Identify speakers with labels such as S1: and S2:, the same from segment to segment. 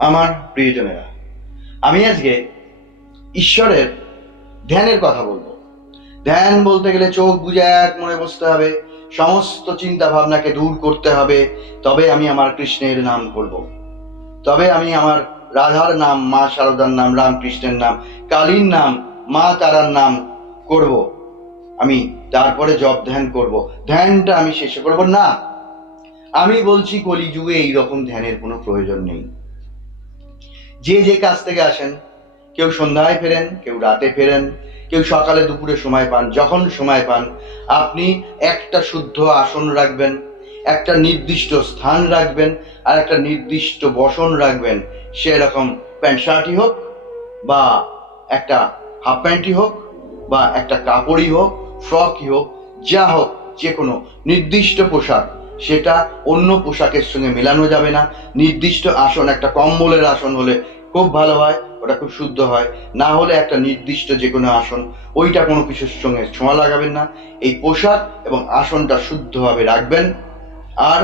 S1: আমার প্রিয়জনেরা, আমি আজকে ঈশ্বরের ধ্যানের কথা বলব। ধ্যান বলতে গেলে চোখ বুঝে এক মনে বসতে হবে, সমস্ত চিন্তা ভাবনাকে দূর করতে হবে, তবে আমি আমার কৃষ্ণের নাম করব তবে আমি আমার রাধার নাম, মা শারদার নাম, রামকৃষ্ণের নাম, কালীর নাম, মা তারার নাম করব। আমি তারপরে জপ ধ্যান করব। ধ্যানটা আমি শেষে করব না। আমি বলছি কলিযুগে এইরকম ধ্যানের কোনো প্রয়োজন নেই। যে যে কাজ থেকে আসেন, কেউ সন্ধ্যায় ফেরেন, কেউ রাতে ফেরেন, কেউ সকালে দুপুরে সময় পান, যখন সময় পান, আপনি একটা শুদ্ধ আসন রাখবেন, একটা নির্দিষ্ট স্থান রাখবেন, আর একটা নির্দিষ্ট বসন রাখবেন। সেরকম প্যান্ট শার্টই হোক, বা একটা হাফ প্যান্টই হোক, বা একটা কাপড়ই হোক, ফ্রকই হোক, যা হোক যে কোনো নির্দিষ্ট পোশাক। সেটা অন্য পোশাকের সঙ্গে মেলানো যাবে না। নির্দিষ্ট আসন, একটা কম্বলের আসন হলে খুব ভালো হয়, ওটা খুব শুদ্ধ হয়। না হলে একটা নির্দিষ্ট যে কোনো আসন, ওইটা কোনো কিছুর সঙ্গে ছোঁয়া লাগাবেন না। এই পোশাক এবং আসনটা শুদ্ধভাবে রাখবেন আর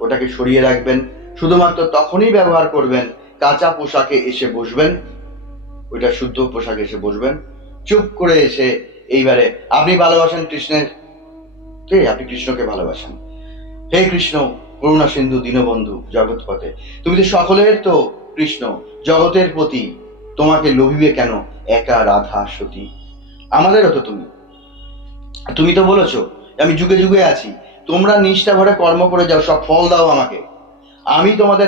S1: ওটাকে সরিয়ে রাখবেন। শুধুমাত্র তখনই ব্যবহার করবেন, কাঁচা পোশাকে এসে বসবেন, ওইটা শুদ্ধ পোশাকে এসে বসবেন। চুপ করে এসে এইবারে, আপনি ভালোবাসেন কৃষ্ণের? কে আপনি কৃষ্ণকে ভালোবাসেন? হে কৃষ্ণ, করুণা সিন্ধু, দীনবন্ধু, জগৎপথে। তুমি তো সকলের তো কৃষ্ণ, জগতের প্রতি তোমাকে লোভিবে কেন? একা রাধা সতী। আমাদেরও তো তুমি। তুমি তো বলেছ, আমি যুগে যুগে আছি। তোমরা নিষ্ঠা ভরে কর্ম করে যাও, সব ফল দাও আমাকে। আমি তোমাদের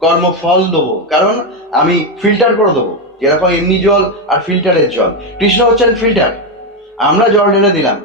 S1: কর্ম ফল দেবো, কারণ আমি ফিল্টার করে দেবো। যেরকম এমনি জল আর ফিল্টারের জল। কৃষ্ণ হচ্ছেন ফিল্টার। আমরা জল ঢেলে দিলাম।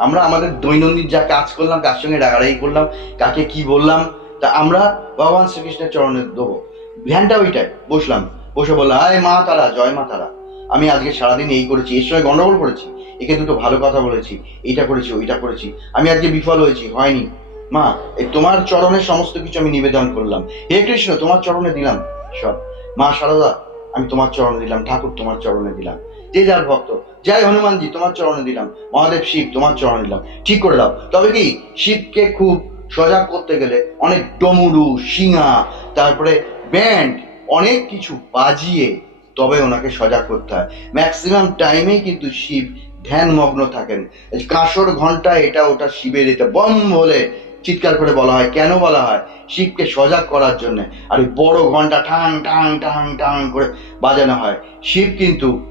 S1: আমরা আমাদের দৈনন্দিন যা কাজ করলাম, কার সঙ্গে রাগারাগি করলাম, কাকে কি বললাম, তা আমরা ভগবান শ্রীকৃষ্ণের চরণে দেবো। ধ্যানটা ওইটাই, বসলাম। বসে বললাম, আয় মা তারা, জয় মা তারা। আমি আজকে সারাদিন এই করেছি, এর সঙ্গে গন্ডগোল করেছি, একে দুটো ভালো কথা বলেছি, এইটা করেছি, ওইটা করেছি। আমি আজকে বিফল হয়েছি, হয়নি। মা, এই তোমার চরণে সমস্ত কিছু আমি নিবেদন করলাম। হে কৃষ্ণ, তোমার চরণে দিলাম সব। মা সারদা, আমি তোমার চরণে দিলাম, ঠাকুর তোমার চরণে দিলাম। যে যার ভক্ত। যাই হনুমানজি, তোমার চরণে দিলাম। মহাদেব শিব, তোমার চরণে দিলাম। ঠিক করে দাও। তবে কি, শিবকে খুব সজাগ করতে গেলে অনেক ডমরু, শিঙা, তারপরে ব্যান্ড, অনেক কিছু বাজিয়ে তবে ওনাকে সজাগ করতে হয়। ম্যাক্সিমাম টাইমে কিন্তু শিব ধ্যানমগ্ন থাকেন। কাঁসর ঘণ্টা এটা ওটা শিবের এটা বম বলে চিৎকার করে বলা হয়। কেন বলা হয়? শিবকে সজাগ করার জন্য। আর বড় ঘণ্টা ঠাং ঠাং ঠাং ঠাং করে বাজানো হয়। শিব কিন্তু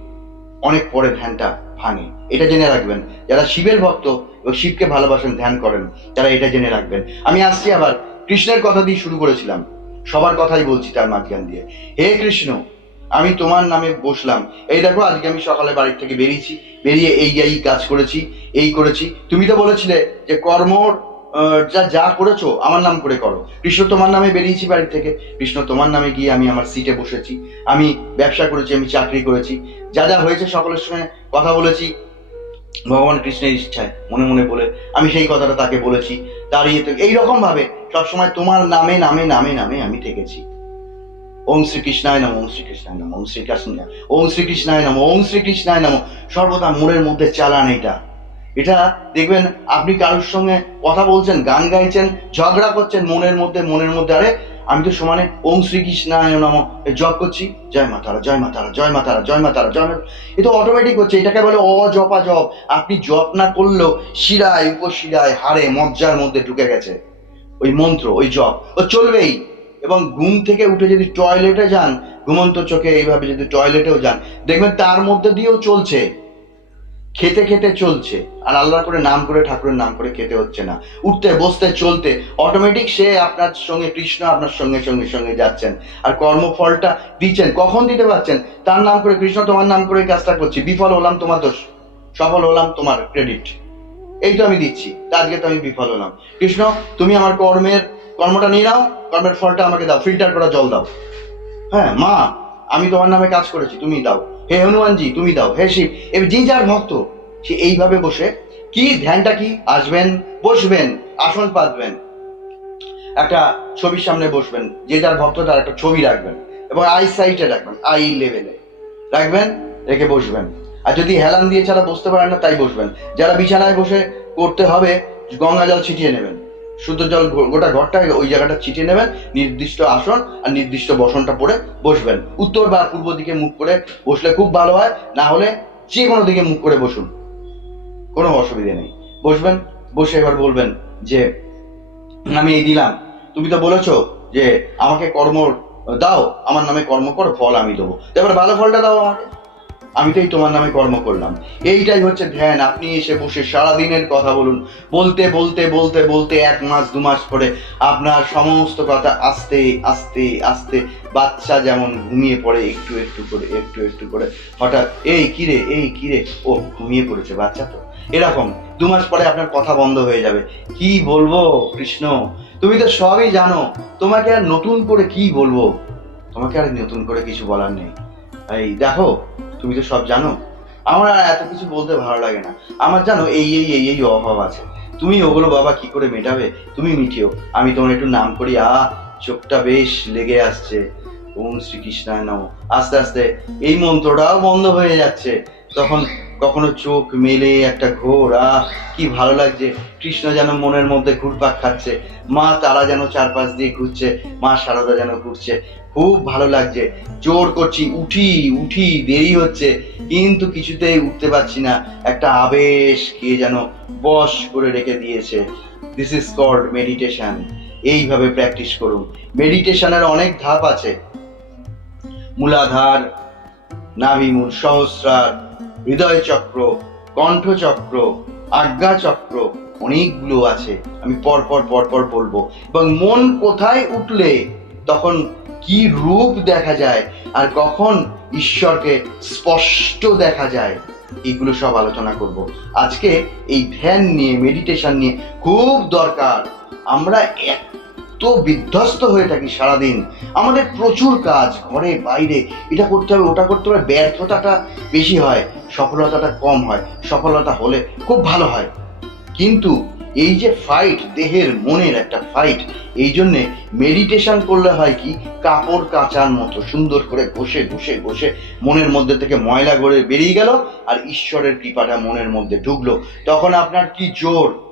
S1: অনেক পরে ধ্যানটা ভাঙে। এটা জেনে রাখবেন, যারা শিবের ভক্ত এবং শিবকে ভালোবাসেন, ধ্যান করেন, তারা এটা জেনে রাখবেন। আমি আসছি আবার কৃষ্ণের কথা দিয়ে শুরু করেছিলাম। সবার কথাই বলছি তার মাঝখান দিয়ে। হে কৃষ্ণ, আমি তোমার নামে বসলাম। এই দেখো, আজকে আমি সকালে বাড়ির থেকে বেরিয়েছি, বেরিয়ে এই এই কাজ করেছি, এই করেছি। তুমি তো বলেছিলে যে কর্মর যা যা করেছ, আমার নাম করে করো। কৃষ্ণ, তোমার নামে বেরিয়েছি বাড়ি থেকে। কৃষ্ণ, তোমার নামে গিয়ে আমি আমার সিটে বসেছি। আমি ব্যবসা করেছি, আমি চাকরি করেছি। যা যা হয়েছে সকলের সঙ্গে কথা বলেছি। ভগবান কৃষ্ণের ইচ্ছায়, মনে মনে বলে, আমি সেই কথাটা তাকে বলেছি। তার ইয়েতে এইরকম ভাবে সবসময় তোমার নামে নামে নামে নামে আমি থেকেছি। ওম শ্রীকৃষ্ণায় নম, ওম শ্রীকৃষ্ণায় নম, ওম শ্রীকৃষ্ণ ওম শ্রীকৃষ্ণায় নম, ওম শ্রীকৃষ্ণায় নম। সর্বদা মনের মধ্যে চালান এটা এটা দেখবেন, আপনি কারোর সঙ্গে কথা বলছেন, গান গাইছেন, ঝগড়া করছেন, মনের মধ্যে মনের মধ্যে, আরে, আমি তো সমানে ওম শ্রীকৃষ্ণায় নম জপ করছি, জয় মাতারা জয় মাতারা জয় মাতারা জয় মাতারা জয় মাতারা এ তো অটোমেটিক হচ্ছে, এটাকে বলে অজপা জপ আপনি জপ না করলেও শিরায়, উপশিরায়, হাড়ে, মজ্জার মধ্যে ঢুকে গেছে। ওই মন্ত্র, ওই জপ, ও চলবেই। এবং ঘুম থেকে উঠে যদি টয়লেটে যান, ঘুমন্ত চোখে এইভাবে যদি টয়লেটেও যান, দেখবেন তার মধ্যে দিয়েও চলছে। খেতে খেতে চলছে। আর আল্লাহ করে নাম করে, ঠাকুরের নাম করে খেতে হচ্ছে না। উঠতে, বসতে, চলতে অটোমেটিক সে আপনার সঙ্গে কৃষ্ণ আপনার সঙ্গে সঙ্গে সঙ্গে যাচ্ছেন। আর কর্মফলটা দিচ্ছেন। কখন দিতে পারছেন? তার নাম করে কৃষ্ণ, তোমার নাম করে কাজটা করছি। বিফল হলাম, তোমার দোষ। সফল হলাম, তোমার ক্রেডিট এই তো আমি দিচ্ছি। আজকে তো আমি বিফল হলাম। কৃষ্ণ, তুমি আমার কর্মের, কর্মটা নিয়ে নাও। কর্মের ফলটা আমাকে দাও। ফিল্টার করা জল দাও। হ্যাঁ মা আমি তোমার নামে কাজ করেছি, তুমি দাও। হে হনুমানজি, তুমি দাও। হে শিব এবার যে যার ভক্ত, সে এইভাবে বসে, কি ধ্যানটা কি? আসবেন, বসবেন, আসন পাতবেন। একটা ছবির সামনে বসবেন, যে যার ভক্ত তার একটা ছবি রাখবেন এবং আই সাইটে রাখবেন আই লেভেলে রাখবেন, রেখে বসবেন। আর যদি হেলান দিয়ে ছাড়া বসতে পারেন না, তাই বসবেন। যারা বিছানায় বসে করতে হবে গঙ্গা জল ছিটিয়ে নেবেন। শুদ্ধ জল গোটা ঘরটা ওই জায়গাটা ছিটিয়ে নেবেন, নির্দিষ্ট আসন আর নির্দিষ্ট বসনটা পরে বসবেন। উত্তর বা পূর্ব দিকে মুখ করে বসলে খুব ভালো হয়, না হলে যে কোনো দিকে মুখ করে বসুন। কোনো অসুবিধে নেই। বসবেন, বসে এবার বলবেন যে, আমি এই দিলাম। তুমি তো বলেছ যে আমাকে কর্ম দাও, আমার নামে কর্ম করো, ফল আমি দেবো। এবার ভালো ফলটা দাও আমাকে। আমি তো এই তোমার নামে কর্ম করলাম। এইটাই হচ্ছে ধ্যান। আপনি এসে বসে সারাদিনের কথা বলুন। বলতে বলতে বলতে বলতে এক মাস, দু মাস পরে আপনার সমস্ত কথা আস্তে আস্তে আস্তে বাচ্চা যেমন ঘুমিয়ে পড়ে একটু একটু করে, একটু একটু করে। হঠাৎ, এই কিরে এই কিরে ও, ঘুমিয়ে পড়েছে বাচ্চা তো। এরকম, দু মাস পরে আপনার কথা বন্ধ হয়ে যাবে। কি বলব কৃষ্ণ? তুমি তো সবই জানো। তোমাকে আর নতুন করে কি বলব? তোমাকে আর নতুন করে কিছু বলার নেই। এই, দেখো, তুমি তো সব জানো। আমার আর এত কিছু বলতে ভালো লাগে না। আমার জানো, এই এই এই এই অভাব আছে। তুমি ওগুলো বাবা কি করে মেটাবে? তুমি মিটিও। আমি তোমার একটু নাম করি। আ, চোখটা বেশ লেগে আসছে। ওম শ্রীকৃষ্ণায় নম। আস্তে আস্তে, এই মন্ত্রটাও বন্ধ হয়ে যাচ্ছে। তখন কখনো চোখ মেলে একটা ঘোর, আহ, কি ভালো লাগছে। কৃষ্ণ যেন মনের মধ্যে ঘুরপাক খাচ্ছে। মা তারা যেন চারপাশ দিয়ে ঘুরছে, মা সারদা যেন ঘুরছে। খুব ভালো লাগছে। জোর করছি, উঠি উঠি, দেরি হচ্ছে, কিন্তু কিছুতেই উঠতে পারছি না। একটা আবেশ কে যেন বশ করে রেখে দিয়েছে। দিস ইজ কল্ড মেডিটেশন এইভাবে প্র্যাকটিস করুন। মেডিটেশনের অনেক ধাপ আছে। মূলাধার, নাভিমূল, সহস্রার হৃদয় চক্র কণ্ঠচক্র আজ্ঞা চক্র অনেকগুলো আছে। আমি পর পর পর পর বলব। এবং মন কোথায় উঠলে তখন কি রূপ দেখা যায় আর কখন ঈশ্বরকে স্পষ্ট দেখা যায়, এগুলো সব আলোচনা করব। আজকে এই ধ্যান নিয়ে মেডিটেশন নিয়ে খুব দরকার। আমরা এত বিধ্বস্ত হয়ে থাকি সারাদিন। আমাদের প্রচুর কাজ, ঘরে, বাইরে। এটা করতে হবে, ওটা করতে হবে। ব্যর্থতাটা বেশি হয়, সফলতাটা কম হয়। সফলতা হলে খুব ভালো হয়। কিন্তু এই যে ফাইট দেহের, মনের একটা ফাইট এই জন্যে মেডিটেশন করলে হয় কি, কাপড় কাচার মতো, সুন্দর করে ঘষে ঘষে ঘষে মনের মধ্যে থেকে ময়লা গড়ে বেরিয়ে গেল আর ঈশ্বরের কৃপাটা মনের মধ্যে ঢুকলো। তখন আপনার কি জোর?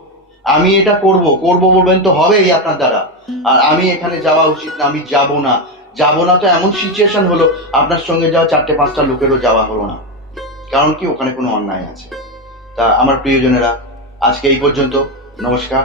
S1: আমি এটা করব করব বলবেন তো হবেই আপনার দ্বারা। আর আমি এখানে যাওয়া উচিত না, আমি যাব না। যাব না তো এমন সিচুয়েশন হলো, আপনার সঙ্গে যাওয়া চারটে, পাঁচটা লোকেরও যাওয়া হলো না। কারণ কি, ওখানে কোনো অন্যায় আছে। তা আমার প্রিয়জনেরা, আজকে এই পর্যন্ত। নমস্কার